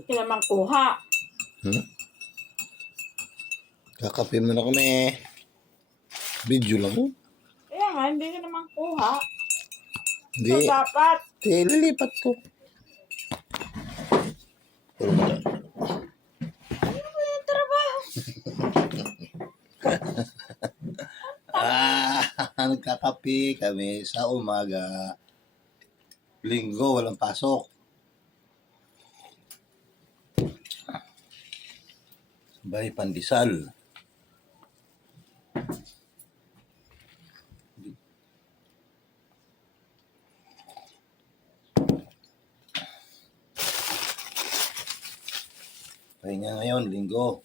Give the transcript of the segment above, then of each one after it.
Ito naman kuha. Kakape mo na kami. Video lang. Kaya nga, hindi ka naman kuha. Hindi. So, dapat. Lilipat ko. Puro mo na. Ano ba yung trabaho? Nagkakape kami sa umaga. Linggo, walang pasok. Sabay pandesal. Pahinga ngayon, linggo.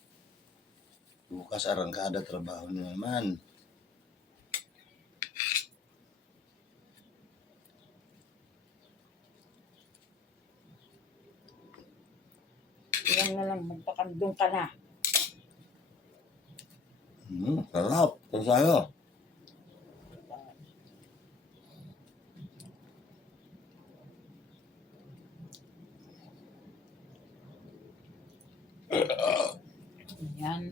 Bukas arangkada, trabaho na naman. Yan na lang, magpakandong ka na. Sarap. Ito sa'yo. Yan.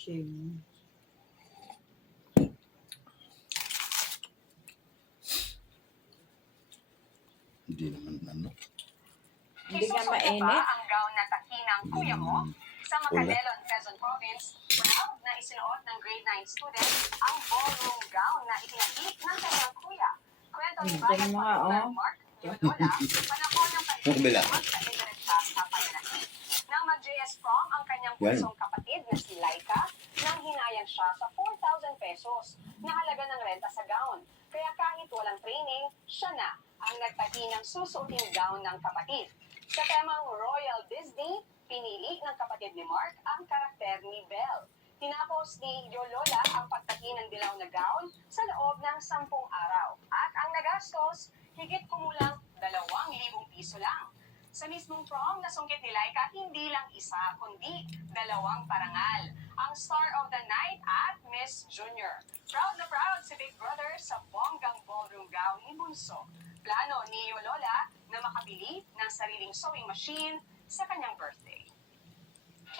Shame. Hindi naman ano. Hindi nga Isusuot mo mainit. ba ang gown na takinang Hindi kuya mo? naman. Sa Macalelon, Quezon Province, proud na isinuot ng grade 9 student ang ballroom gown na itinakip ng kanyang kuya. Kwento ni Bayan mga, Popular oh. Mark Teodola, panahon ng Kabila. pag-ibig sa indirekta sa pananakit. Nang mag-JS prom ang kanyang Yan. punsong kapatid na si Laika, nang hinayang siya sa 4,000 pesos na halaga ng renta sa gown. Kaya kahit walang training, siya na ang nagtahi ng susuoting gown ng kapatid. Sa temang Royal Disney, pinili ng kapatid ni Mark ang karakter ni Belle. Tinapos ni Yolola ang pagtahi ng dilaw na gown sa loob ng 10 araw. At ang nagastos, higit kumulang 2,000 piso lang. Sa mismong prom, nasungkit ni Laika hindi lang isa, kundi 2 parangal. Ang Star of the Night at Miss Junior. Proud na proud si Big Brother sa bonggang ballroom gown ni Bunso. Plano ni Yolola na makabili ng sariling sewing machine sa kanyang birthday.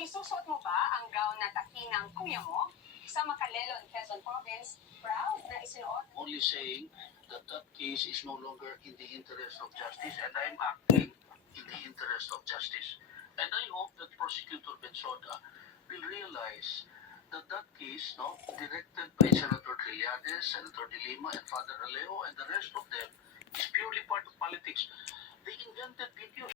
Isusuot mo ba ang gown na takinang kuya mo? Sa Macalelon, Quezon Province, proud na isinuot. Only saying that that case is no longer in the interest of justice, and I'm acting in the interest of justice. And I hope that Prosecutor Bensoda will realize that that case, directed by Senator Trillanes, Senator De Lima, and Father Alejo, and the rest of them, is purely part of politics. They invented videos.